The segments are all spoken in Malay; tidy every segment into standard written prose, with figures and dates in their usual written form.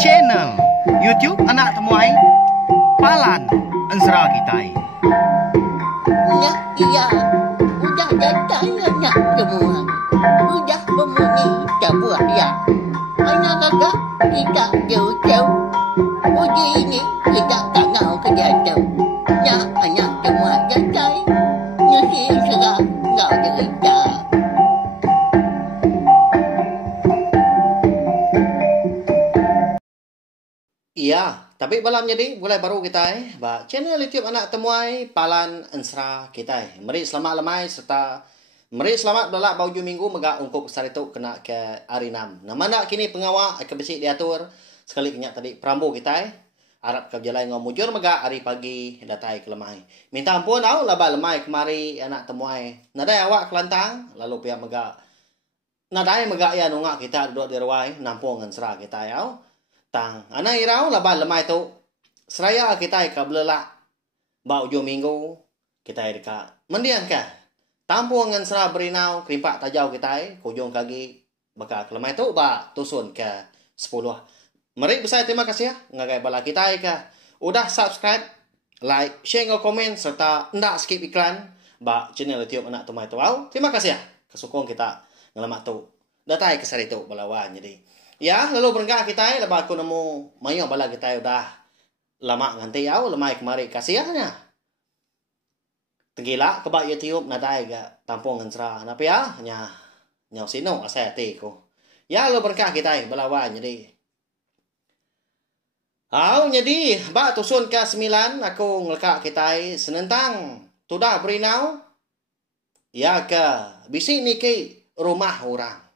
channel YouTube anak temuai Palan Ensra Kitai. Ya, iya, udah datang anak semua. Udah memenuhi sebuah ya. Anak kakak kita jauh-jauh. Uji ini kita tak mau kerja jauh. Ya, anak semua datang. Nyusi serah nggak cerita. Iya, tapi malam jadi mulai baru kita ba channel YouTube anak temuai Palan Ensra kita. Mari selamat lemai serta mari selamat belak baju minggu mega ungkup saritu kena ke hari 6. Nama nak kini pengawak ke besi diatur sekali kenyak tadi perambu kita. Arab ke jalan ngomujur mega hari pagi datai ke lemai. Minta ampun au laba lemai kemari anak temuai. Nadai awak kelantang lalu pihak mega nadai mega ya nungak kita duduk di ruai nampung Ensra kita ya. Tang, anak irau lah lemai tu. Seraya kita ka belelak. Bau ujung minggu kita dekat. Mendiang ka. Tampung ngan serah berinau kerimpak tajau kita kujung kaki baka lemai tu ba tusun ke 10. Mari besar terima kasih ya ngagai bala kita ka. Udah subscribe, like, share ngau komen serta ndak skip iklan ba channel YouTube anak temai tu. Terima kasih ya kesukong kita ngelamak tu. Datai ke sari tu balawan jadi. Ya, lalu berengkak kita lepas aku nemu mayo bala kita udah lama nganti au lemai kemari kasihnya. Tegila kebak YouTube nadai ga tampung Ensra. Napa ya? Nya sino asa ati ko. Ya, lalu berengkak kita balawan jadi. Jadi ba tusun ke 9 aku ngelekak kita senentang tudah berinau. Ya ke bisi niki rumah orang.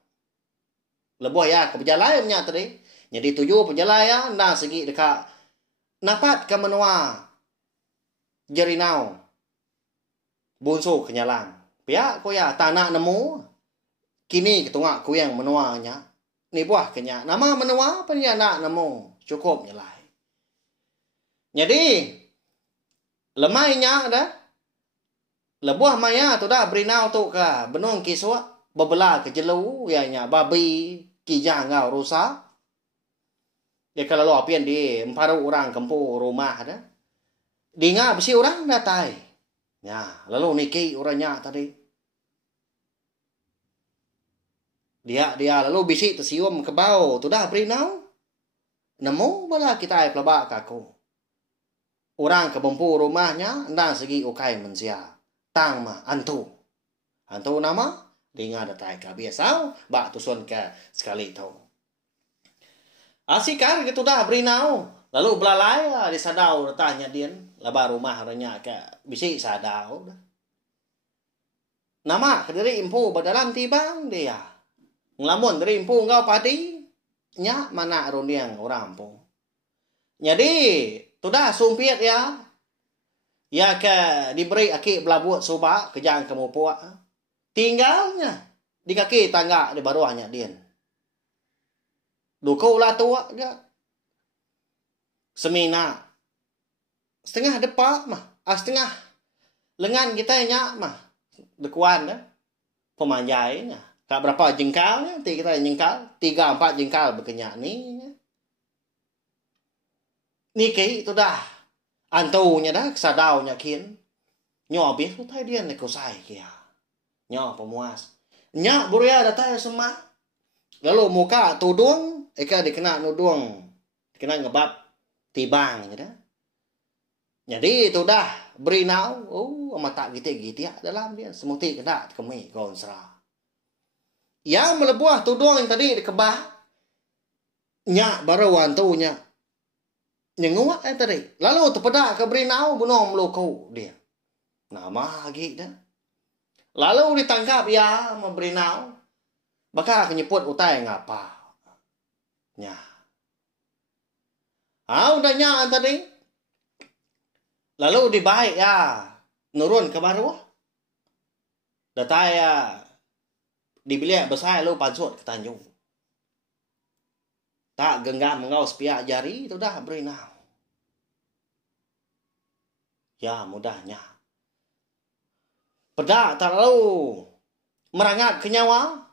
Lebuh ya ke perjalanan nya tadi. Jadi tuju perjalanan nah segi dekat napat ke menua Jerinau. Bunsu kenyalang. Pihak ko ya tanah nemu kini ketungak ku yang menuanya. Ni buah kenya. Nama menua apa ya nak nemu cukup nyelai. Jadi lemainya dah. Lebuh maya tu dah berinau tu ka benung kiswa bebelah ke jelu ya nya babi kijang ngau rusak. Ya kalau lo apian di emparu orang kempu rumah ada. Dinga besi orang datai. Ya, lalu niki orangnya tadi. Dia lalu bisi tersium ke bau. Tu dah berinau. Nemu bala kita pelabak kaku. Orang ke bempu rumahnya ndang segi ukai mensia. Tang ma antu. Antu nama Dinga datai ka biasa ba tusun ke sekali tu. Asikar gitu dah berinau. Lalu belalai di sadau tanya dia laba rumah orangnya ke bisi sadau. Nama kediri impu badalam tibang dia. Ngelamun dari impu ngau padi nya mana runiang orang pun. Jadi tu dah sumpit ya. Ya ke diberi aki belabut subak kejang kamu puak. Tinggalnya di kaki tangga di bawahnya dia. Duko ulah tua ga. Semina. Setengah depak mah. Setengah lengan kita nya mah. Dekuan dah. Pemanjainya. Kak berapa jengkalnya? Kita jengkal. 3-4 jengkal berkenyak ni. Niki itu dah. Antunya dah. Kesadaunya kin. Nyobis tu tay dia nekosai kia. Nya pemuas. Nya buria datai semak. Lalu muka tudung. Eka dikena nudung. Dikena ngebab. Tibang. Jadi itu dah. Berinau. Amat tak gitu-gitu ya. Dalam dia. Semuti kena kemi Ensra. Yang melebuah tudung yang tadi dikebah. Nya baru wantunya. Nyenguak tadi. Lalu terpedak ke berinau. Bunuh meluku dia. Nama lagi dah. Lalu ditangkap ya memberinau. Baka kenyeput utai ngapa. Nya. Udah nya tadi. Lalu dibaik ya. Nurun ke baru. Datai ya. Dibiliak besar lalu pansut ke Tanjung. Tak genggam mengau sepiak jari. Itu dah berinau. Ya mudahnya. Pedak tak lalu merangat ke nyawa.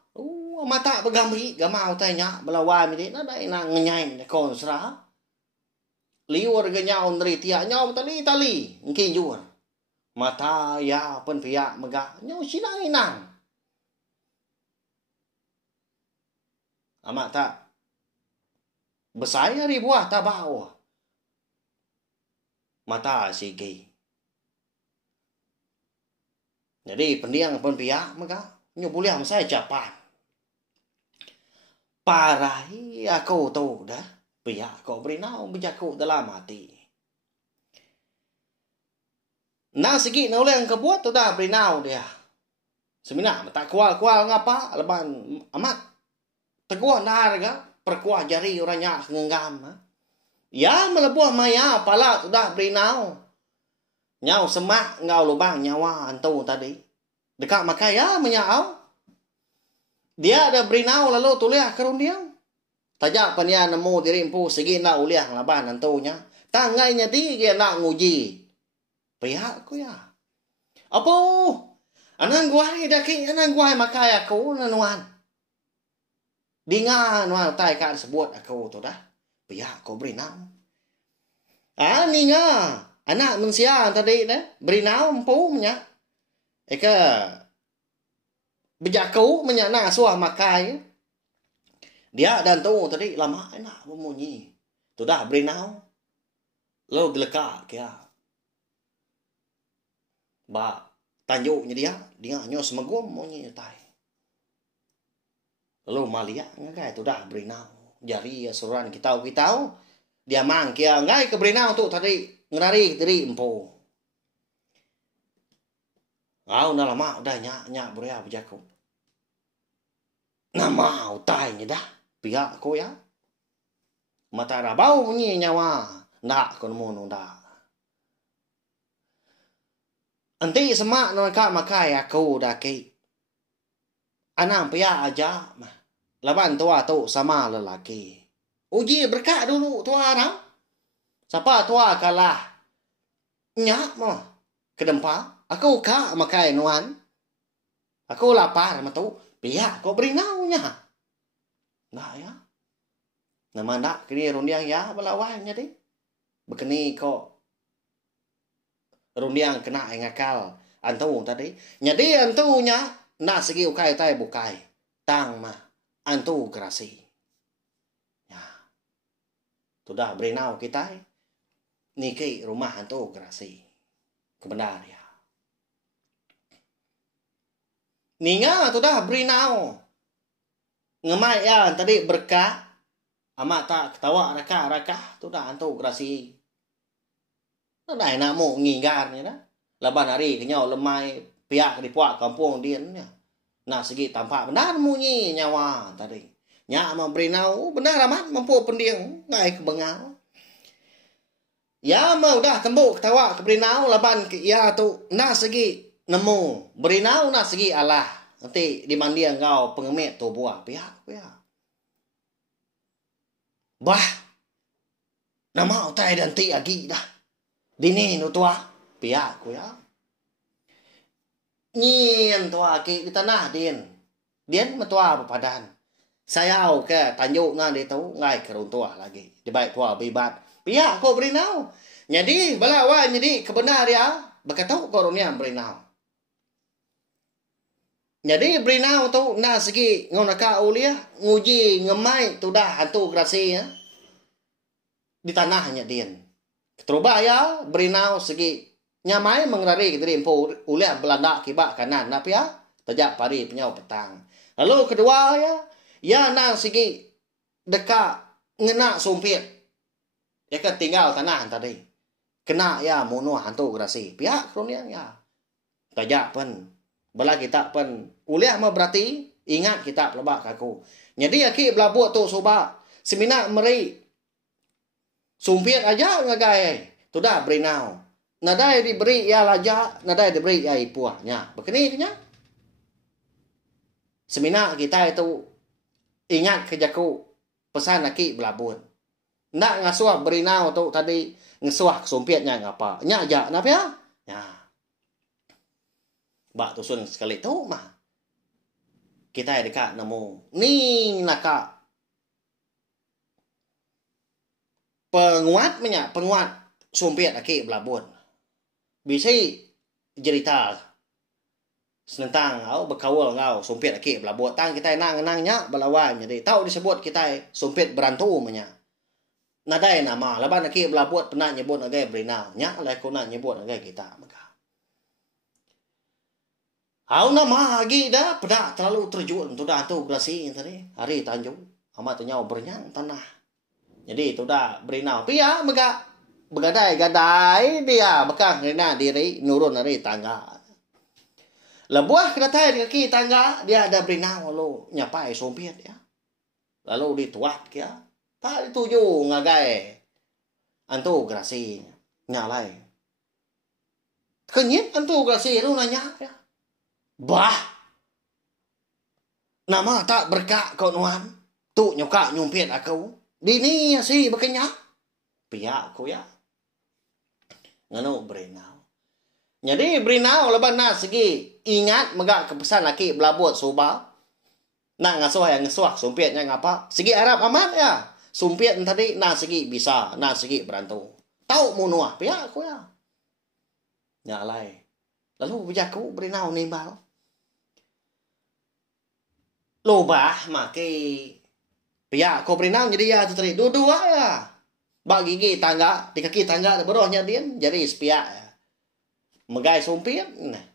mata begamri gamau tanya belawai mi na dai na nganyai kon sra liur ge nyau nri tia nyau tali ngki juar mata ya pen pia mega nyau sinang inang amak tak besai hari buah tak bau mata sigi jadi pendiang pen pia mega nyu boleh saya capan parai aku tu dah pia kau berinau berjaku dalam hati na segi na oleh ang kabuat tu dah berinau dia semina tak kual ngapa leban amat teguah na harga perkuah jari orangnya ngenggam ya melebuah maya pala tu dah berinau nyau semak ngau lubang nyawa antu tadi dekat makaya menyau dia ada berinau lalu tuliah kerundiang tajak pania nemu diri empu segi na uliah laban antunya tangainya di dia nak nguji pihak aku ya apa anang guai daki anang guai makaya aku nanuan dinga nuan tai kan sebut aku tu dah pihak aku berinau ninga anak manusia tadi dah berinau empu nya eka berjaku menyana suah makai dia dan tu tadi lama enak memunyi tu dah berinau lo geleka kia ba tanjuknya dia nyo semegum munyi tai lalu malia ngai tu dah berinau jari asuran kita dia mang kia ngai ke berinau tu tadi ngerari tadi empo udah lama udah nyak berea berjaku nama utainya dah pihak ko ya mata rabau bunyi nyawa ndak kon mono ndak anti semak nak makai aku dah ke anang pihak aja laban tua tu sama lelaki uji berkat dulu tua orang siapa tua kalah nyak mah kedempa aku kak makai nuan aku lapar matu pihak kau berinau nya nah ya nama ndak kini rundiang ya belawannya deh bekeni kok rundiang kena ngakal antu tadi nyadi antunya nak segi ukai tai bukai tang mah antu kerasi ya sudah berinau kita niki rumah antu kerasi kebenar ya ninga tu dah berinau ngemai ya tadi berkah amat tak ketawa raka tu dah antu kerasi tu dah nak mau nginggarnya dah laban hari kenyau lemai pihak di puak kampung dia nak segi tampak benar munyi nyawa tadi nyak mau berinau benar amat mampu pendiang ngai ke bengal ya mau dah tembuk ketawa ke berinau laban ya tu nak segi nemu berinau nak segi Allah nanti di mandi engkau pengemet tu buah pihak ya bah nama utai dan ti agi dah dini nu tua pihak ya nyin tua ki di tanah din metua padan saya ke tanjuk na di tu ngai kerun tua lagi di baik tua bibat pihak ko berinau jadi balawa jadi kebenar ya berkata korunia berinau jadi berinau tu na segi ngonaka uliah nguji ngemai tu dah hantu kerasi ya di tanahnya din keteruba ya berinau segi nyamai mengerari dari empu uliah Belanda kibak kanan napa ya tajak pari penyau petang lalu kedua ya na segi dekat ngena sumpit ya kan tinggal tanah tadi kena ya mono hantu kerasi pihak kroniang ya tajak pen bala kita pen uliah mah berarti ingat kita lebak kaku jadi aki belabuk tu soba semina meri sumpit aja ngagai tu dah berinau nadai diberi ya laja nadai diberi ya ipuahnya begini nya semina kita itu ingat kejaku pesan aki belabun nak ngasuah berinau tu tadi ngasuah sumpitnya ngapa nya aja napa ya bak tusun sekali tu mah kita dekat namo ni naka penguat sumpit aki belabun bisa cerita senentang au berkawal ngau sumpit aki belabun tang kita nang-nangnya belawan jadi tahu disebut kita sumpit berantu menya nadai nama laban aki belabun pernah nyebut agai berinau nya lai ko nak nyebut agai kita maka au nama lagi dah pernah terlalu terjun tu dah tu grasi tadi hari Tanjung amat nyau bernyang tanah jadi tu dah berinau pia maka begadai dia bekang kena diri nurun dari tangga lebuah kedatai di kaki tangga dia ada berinau lalu nyapai sumpit ya lalu dituat kia tak dituju ngagai antu grasi nyalai kenyit antu grasi lu nanya ya bah nama tak berkak kau nuan tu nyoka nyumpit aku di ni si bekenya pihak aku ya ngano berinau jadi berinau leban nak segi ingat megak kepesan laki belabut subah nak ngasuh yang ngasuh sumpitnya ngapa segi Arab amat ya sumpit tadi nak segi bisa nak segi berantu tahu munuah pihak aku ya nyalai lalu bijaku berinau nimbal lobah makai pihak kau berinau jadi ya tu tadi dua ya bagi gigi tangga di kaki tangga berohnya dia jadi sepiak ya megai sumpit nah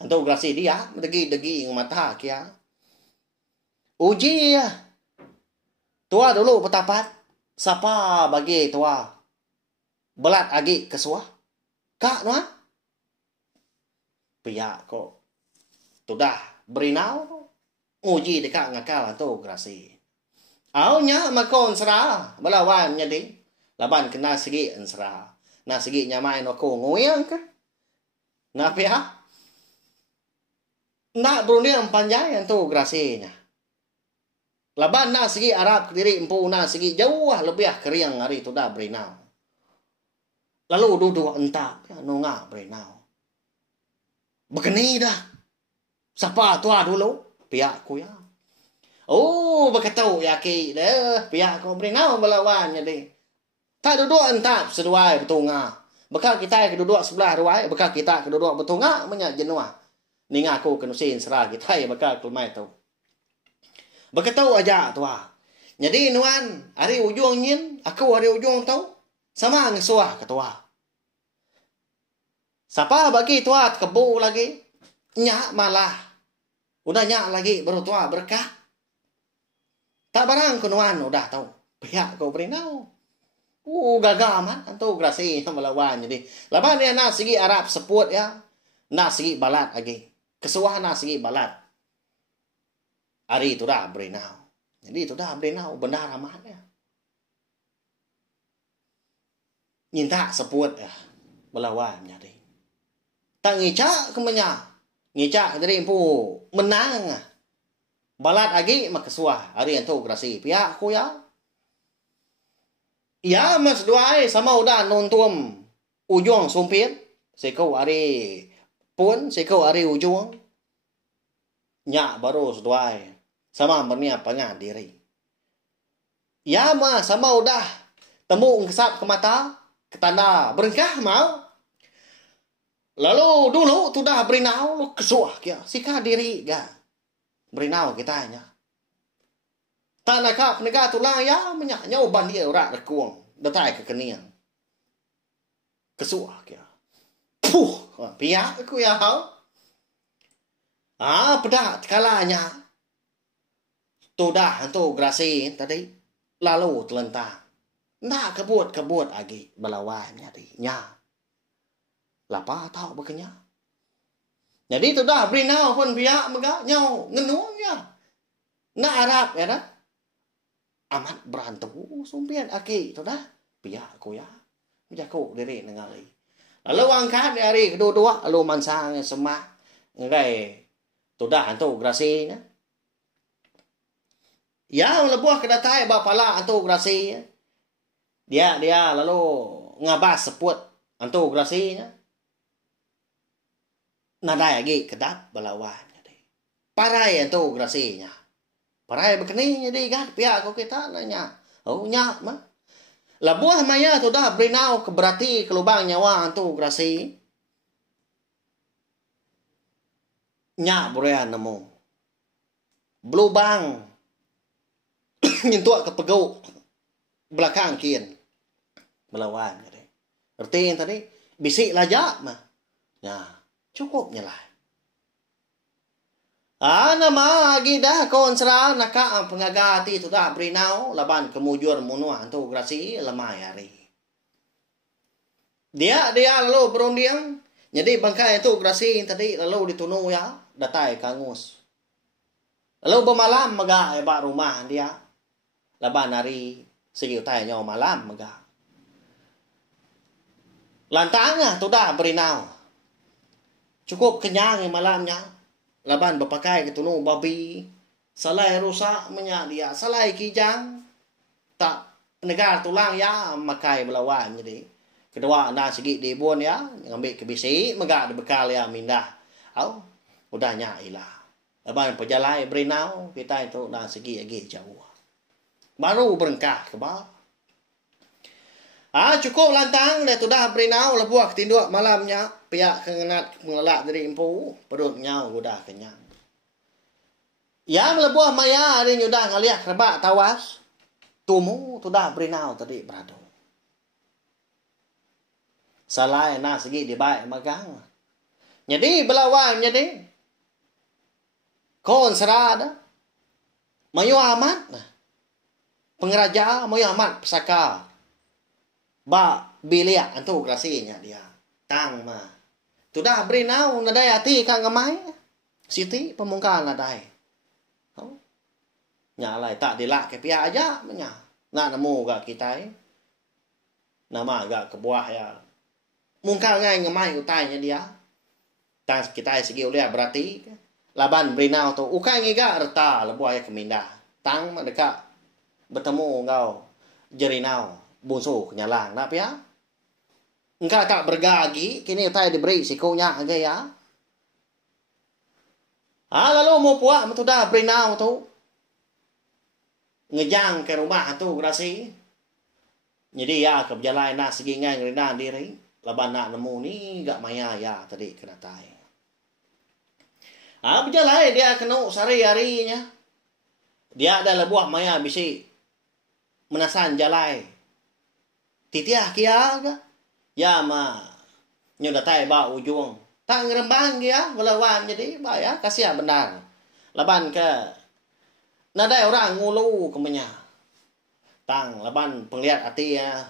antu grasi dia degi mata kia uji ya tua dulu petapat siapa bagi tua belat agi kesuah kak nuan pihak kok sudah berinau uji dekat ngakal antu grasi aunya makon serah belawan jadi laban kena segi ensra na segi nyamai no ko ngoyang ka na pihak nak berunding panjang tu grasinya laban na segi Arab diri empu na segi jauh lebih keriang hari tu dah berinau lalu duduk entah no ngak berinau begini dah siapa tua dulu pihak ku ya oh berkatau ya ki deh pihak ku berinau belawan jadi tak duduk entah seduai betunga bekal kita keduduk sebelah ruai bekal kita keduduk betunga menyak jenua ni ngaku kenusin serah kita ya bekal kelmai tu berkatau aja tua jadi nuan hari ujung nyin aku hari ujung tau sama ngesuah ketua siapa bagi tua kebu lagi nyak malah udah nyak lagi baru tua berkah tak barang kenuan udah tahu pihak kau berinau gagal amat antu grasi melawan jadi laban dia nak segi Arab seput ya nak segi balat lagi kesuah nak segi balat hari itu dah berinau jadi itu dah berinau benar amat ya minta seput ya melawan jadi tak ngicak kemenya ngicak dari empu menang balat lagi mak kesuah hari itu grasi pihak aku ya ya mas doai sama udah nonton ujung sumpit sekau hari pun sekau hari ujung nyak baru doai sama berniat pengan diri ya mas sama udah temu ngesap ke mata ke tanda berkah mau lalu dulu tu dah berinau lu kesuah kia sika diri ga berinau kita nya tak nak kap negara tulang ya menyaknya uban dia rak rekuang datai ke keniang kesuah kia puh pihak aku ya hau pedak kalanya tu dah tu grasi tadi lalu telentang nak kebut lagi belawannya di nya lapa tahu bekenya jadi tu dah berinau pun pihak mega nyau ngenunya na Arab ya dah amat berantem sumpian aki tu dah pihak aku ya jago diri nengali lalu angkat dari kedua lalu mansang semak ngai tu dah tu grasinya ya lebuah kedatai bapala antu grasi dia lalu ngabas seput antu grasinya nadai lagi kedap belawan parai itu grasinya. Parai begini jadi kan pihak kau kita nanya. Oh nyak mah. Labuah maya tu dah berinau ke berarti ke lubang nyawa tu grasi. Nyak berian nemu. Belubang. Nyentuak ke pegau belakang kian. Melawan jadi. Erti yang tadi bisik lajak mah. Ya, cukupnya lah. Nama dah konsra naka ang pangagati tu dah berinau laban kemujur munua tu grasi lemai hari. Dia lalu berundiang. Jadi bangkai itu grasi tadi lalu ditunu ya datai kangus. Lalu bermalam maga ba rumah dia. Laban hari segi utai nyaw malam maga. Lantangnya tu dah berinau. Cukup kenyang malamnya. Laban berpakai ketunu babi. Salai rusak menyak dia. Salai kijang. Tak negar tulang ya makai melawan jadi. Kedua anda segi di buan ya. Ngambil ke bisi. Megak dibekal ya mindah. Au. Udah nyailah. Laban perjalai berinau. Kita itu dah segi lagi jauh. Baru berengkah ke bawah. Cukup lantang. Dia tu dah berinau. Lebuah ketinduk malamnya. Pihak kengenat mengelak dari empu. Perutnya udah kenyang. Ya melebuah maya. Ada yang udah ngeliat kerebak tawas. Tumu tu dah berinau tadi beradu. Salah nak segi di baik magang. Jadi belawan jadi. Kon serada. Mayu amat. Pengeraja mayu amat pesaka. Ba biliak antu grasinya dia. Tang mah. Tu dah berinau nadai hati kang ngamai. Siti pemungkan nadai. Nyalai tak dilak ke pihak aja menya. Nak nemu gak kita nama gak ke buah ya. Mungkal ngai ngamai utainya dia. Tang kita segi ulia berarti laban berinau tu ukai ngiga reta lebuah ya kemindah. Tang mah dekat bertemu engkau jerinau bunsu kenyalang nak ya. Engkau tak bergagi, kini utai diberi sikunya aja ya. Lalu mau puak tu dah berinau tu. Ngejang ke rumah tu grasi. Jadi ya ke berjalan nak segi ngai ngerina diri. Laban nak nemu ni gak maya ya tadi kena tai. Berjalan dia kena sehari-harinya. Dia ada lebuah maya bisi menasan jalai. Titiah kia ke? Ya ma nyo datai ba ujung. Tak ngerembang dia melawan jadi ba ya kasihan benar. Laban ke nadai orang ngulu kemenya. Tang laban penglihat hati ya.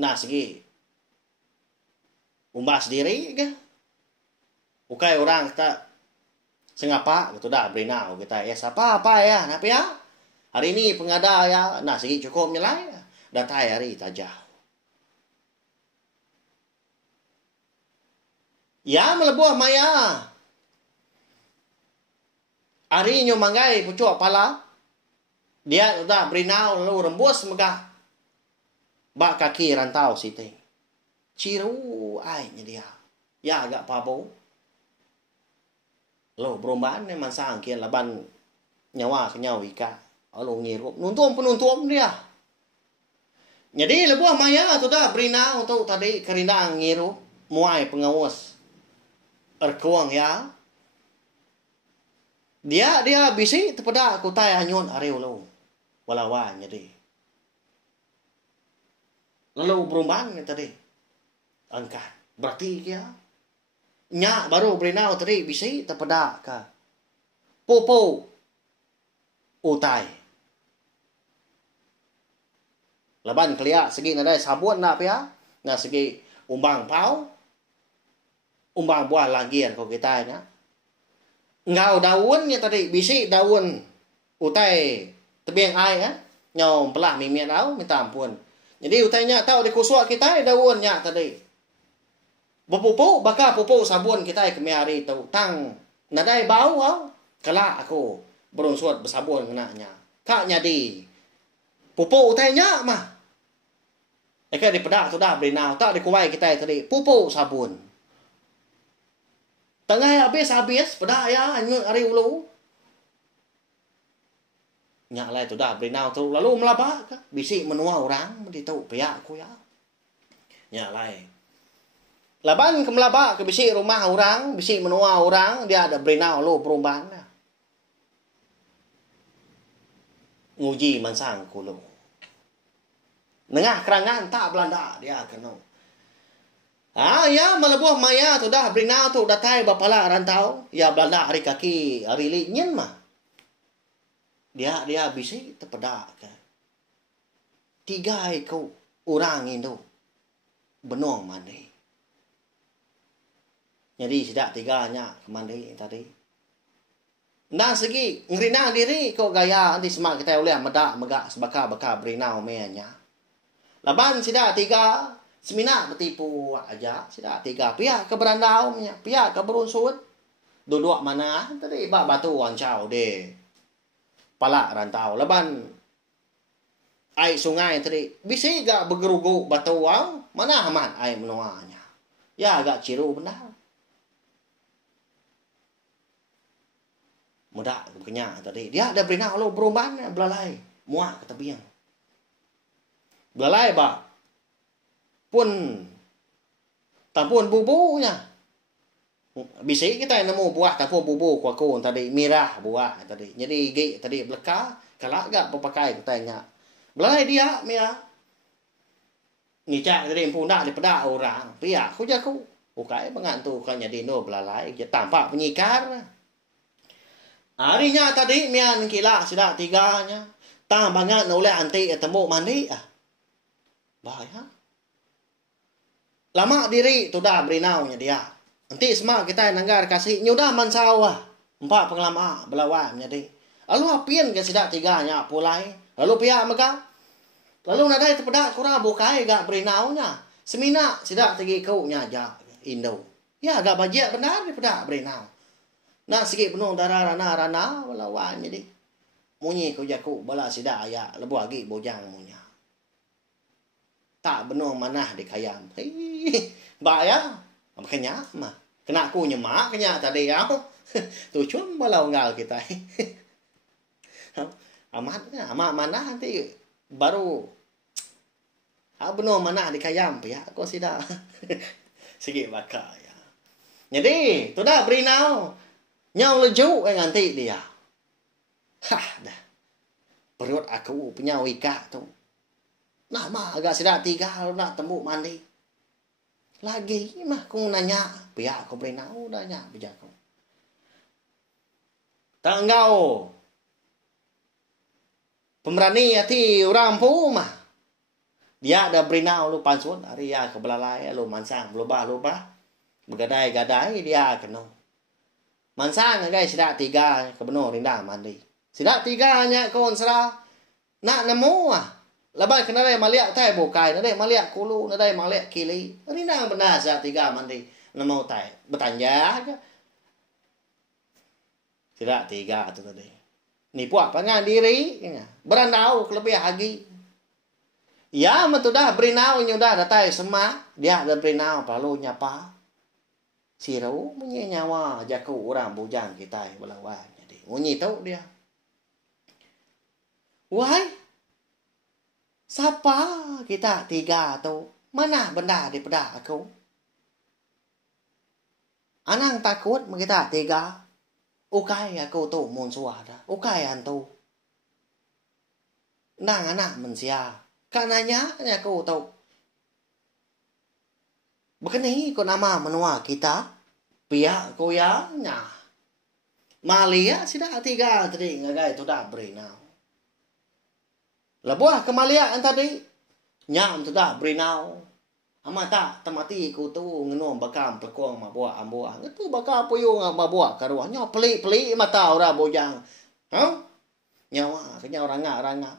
Nah segi umbas diri ke? Ukai orang tak sengapa gitu dah berinau kita ya apa ya apa ya. Hari ini pengada ya. Nah segi cukup nyelai. Datai hari tajah. Ya melebuah maya. Hari nyo manggai pucuk pala. Dia sudah berinau lalu rembus megah. Bak kaki rantau siti. Ciru ainya dia. Ya agak pabo. Lo berombaan memang sangkian laban nyawa ke nyawa ika. Lalu ngirup. Penuntum dia. Jadi lebuah maya sudah berinau tu tadi kerindang ngirup. Muai pengawas. Erkuang ya. Dia bisi tepada kutai anyun areu lo. Walawan jadi. Lalu berumbang tadi. Angkat. Berarti ya. Nya baru berinau tadi bisi tepada ka. Popo. Utai. Laban keliak segi nadai sabun nak ya. Nah segi umbang pau. Umbang buah lagian kau kita nya. Ngau daunnya tadi bisi daun utai tebiang ai ya. Nyom pelah mimian au minta ampun. Jadi utainya tahu dikusuk kita daunnya tadi. Berpupuk bakal pupuk sabun kita ke hari tu. Tang nadai bau au. Kala aku berunsur bersabun kenanya. Kak nyadi. Pupuk utainya mah. Eka di pedak tu dah berinau tak dikuai kita tadi. Pupuk sabun. Tengah habis pada ya nyut ari ulu. Nyak lai tu dah berinau tu lalu melabak ke bisik menua orang di tu pihak aku ya. Nyak lai. Laban ke melabak ke bisik rumah orang, bisik menua orang, dia ada berinau lu perubahan. Nguji mansang kulo. Nengah kerangan tak Belanda dia kena. Ya melebuh maya tu dah berinau tu dah tai bapala rantau. Ya Belanda hari kaki hari linyin mah. Dia bisik terpedak ke. 3 ekor orang itu benong mandi. Jadi sidak 3 nya mandi tadi. Nah segi ngerina diri kok gaya di semak kita oleh medak megak sebaka-baka berinau meanya. Laban sidak 3 semina bertipu aja sidak 3 pihak ke berandau nya, pihak ke berunsut. Duduk mana tadi batu wancau de. Pala rantau laban air sungai tadi bisa gak bergeruguk batu wau mana aman air menuanya. Ya agak ciru benar. Mudah kenyang tadi. Dia ada berinau lo berubahan belalai. Muak ke tebiang. Belalai ba. Pun tapun bubunya. Bisa kita nemu buah tapun bubu kuakun tadi mirah buah tadi. Jadi gigi tadi belaka kalak gak pakai katanya. Belalai dia mirah. Ngicak tadi pundak di pedak orang. Pia aku jaku. Ukai mengantu kan jadi no belalai. Dia tampak penyikar. Harinya tadi mian kila sudah 3-nya. Tambangan oleh anti temu mandi bahaya. Lama diri tu dah berinaunya dia. Nanti semua kita nanggar kasih nyudah mansawah. 4 pengelama belawan jadi. Lalu apian ke sudah 3-nya pulai. Lalu pihak mega. Lalu nadai terpedak kurang bukai gak berinaunya. Semina sudah 3 kau-nya aja Indo. Ya agak bajak benar daripada berinau. Nah sikit penuh darah rana melawan jadi. Munyi kau jaku bala sida aya lebu lagi bojang munya. Tak benuh manah di kayam. Bahaya. Makanya mah. Kena aku nyemak kenya tadi ya. Tu cuma balau ngal kita. Amat manah nanti baru benuh manah di kayam ya. Kau sida. Sikit bakal ya. Jadi, tu dah berinau. Nyau lejuk nanti dia. Dah. Perut aku punya wika tu. Nah mah agak sidak 3 nak tembuk mandi. Lagi mah aku nanya. Pihak aku berinau nanya bijak aku. Tak engkau. Pemberani hati orang pu mah. Dia ada berinau lu pansun. Hari ya kebelalai lu mansang. Lubah. Bergadai-gadai dia kena. Mansang guys sidak 3 kebenar rindah mandi. Sidak 3-nya kon serah. Nak nemu Labai kena dai maliak tai bokai, nadai maliak kulu, nadai maliak kili. Rindah benar sidak 3 mandi. Nemu tai. Bertanya ke. Sidak 3 tu tadi. Ni puak pangan diri. Berandau kelebih lagi. Ya mentu dah berinau nyudah datai semak. Dia ada berinau perlu nyapa. Sirau munyi nyawa jaku orang bujang kita belawan jadi munyi tahu dia. Wahai siapa kita 3 tu mana benda di pedak aku. Anang takut kita 3. Ukai aku tu mun suara. Ukai antu. Nang anak mensia. Kananya aku tu. Begini ko nama menua kita. Pihak ko ya nya. Malia sida 3 tadi ngagai tu dah berinau. Lebuah ke Malia tadi. Nyam tu dah berinau. Amata temati ku tu ngenom bakam pelkuang mabua ambuah. Ngetu bakal puyung mabua karuah. Nya pelik-pelik mata ora bojang. Nyawa kenya oranga.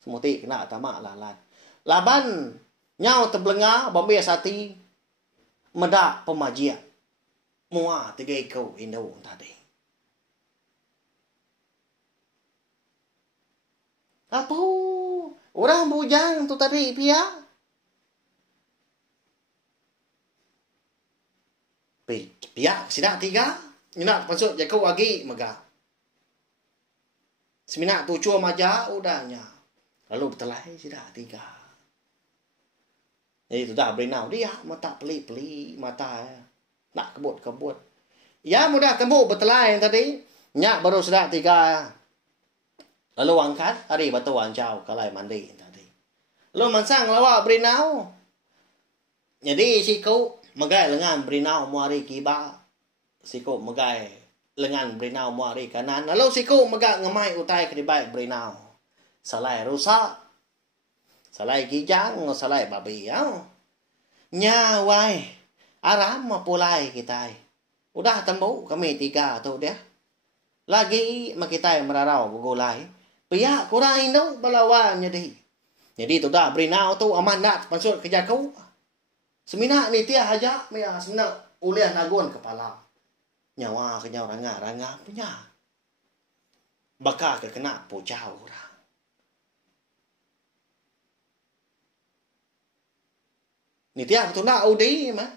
Semuti kena tamak lalat. Laban nyau terbelengah bambi sati. Medak pemajia. Mua 3 kau Indo tadi. Apa? Orang bujang tu tadi pihak. Pihak sidak 3. Nak pasut jakau lagi mega. Seminak tujuh maja udahnya. Lalu bertelai sidak 3. Jadi sudah berenau dia mata peli-peli mata nak kebut-kebut. Ya mudah tembuk bertelai tadi. Nyak baru sidak 3. Lalu angkat hari batu wancau kalai mandi tadi. Lalu mansang lawak berenau. Jadi si kau megai lengan berenau muari kiba. Si kau megai lengan berenau muari kanan. Lalu si kau megai ngemai utai keribai berenau. Salai rusak. Salai kijang, salai babi. Nya wai. Aram mapulai kita. Udah tembuk kami 3 tu dia. Lagi kita merarau gulai. Pihak kurang indau balawan jadi. Jadi tu dah berenau tu amanat pasut kerja kau. Semina ni tiah aja mea semina ulian nagon kepala. Nyawa kenyau ranga punya. Bakal kena pocau orang. Ni tiah tu nak udi mah.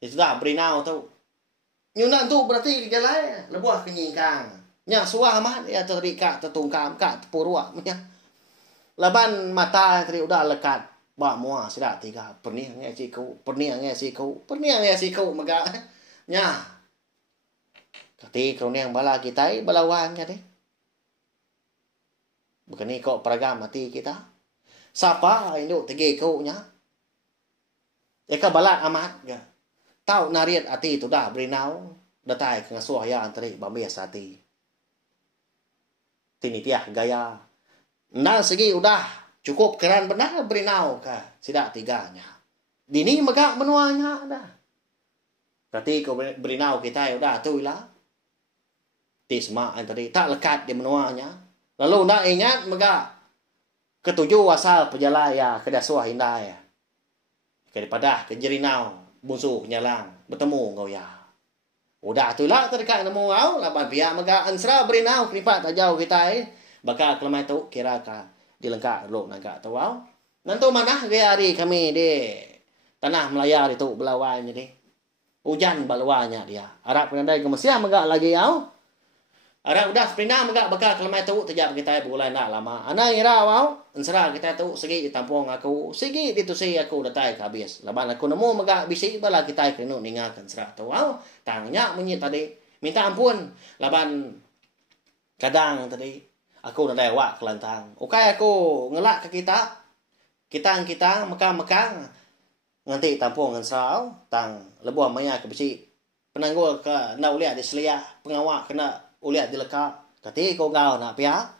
Itu dah berenau tu. Nyunan tu berarti kejalai lebuah kenyingkang. Nya suah mah ya terika tertungkam kak tepurua nya. Laban mata tadi udah lekat. Ba mua sidak 3. Pernih nge si kau, pernih nge si kau, pernih nge si kau mega. Nya. Kati kau ni yang bala kita balawan nya deh. Bukan ni kau peragam mati kita. Siapa induk tegi kau nya? Eka balat amat ga. Tau nariat ati tu dah berenau. Datai ke ngasuh ya antri babias ati. Tini tiah gaya. Nah segi udah cukup keran benar berenau ka sidak 3-nya. Dini megak menuanya dah. Berarti kau berenau kita udah tu lah. Tisma antri tak lekat di menuanya. Lalu nak ingat megak ketujuh asal pejalaya kedasuah indah ya. Daripada ke Jerinau, bunsu kenyalang, bertemu ngau ya. Udah tu lah terdekat nemu ngau, lapan pihak megak ansra berenau keripat tak jauh kita bakal kelemai tu kira ka dilengkak dulu naga tu wow. Nanti mana gaya hari kami di tanah Melaya itu Belawan jadi. Hujan baluanya dia. Arab penandai ke Mesir megak lagi ngau. Arab udah sepina megak bakal kelemai tu terjap kita bulan nak lama. Ana ira wow, ansra kita tu segi ditampung aku, segi ditusi aku datai ke habis. Laban aku nemu megak bisi bala kita kena ningakan ansra tu wow. Tangnya bunyi tadi minta ampun. Laban kadang tadi aku nak lewat kelantang. Ukai aku ngelak ke kita. Kita mekang-mekang. Nanti tampung ansra tang lebuh maya ke bisi. Penanggul ke nak uliat di selia, pengawak kena uliat dilekap. Kati kau nak pihak.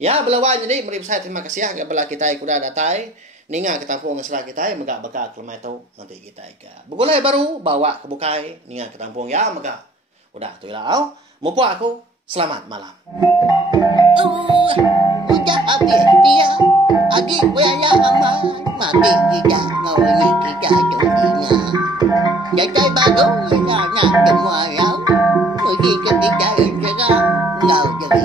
Ya Belawan jadi meri saya terima kasih kepada kita yang sudah datai. Ninga kita tampung serah kita megak bakal kelemai tu nanti kita ke. Begulai baru bawa ke bukai ninga ke tampung ya megak. Udah tu lah. Mupu aku selamat malam. Udah habis dia. Adik buaya aman. Mati kita ngawini kita jodinya. Jatai baru nak semua yang. Pergi ke kita yang serang. Ngau jadi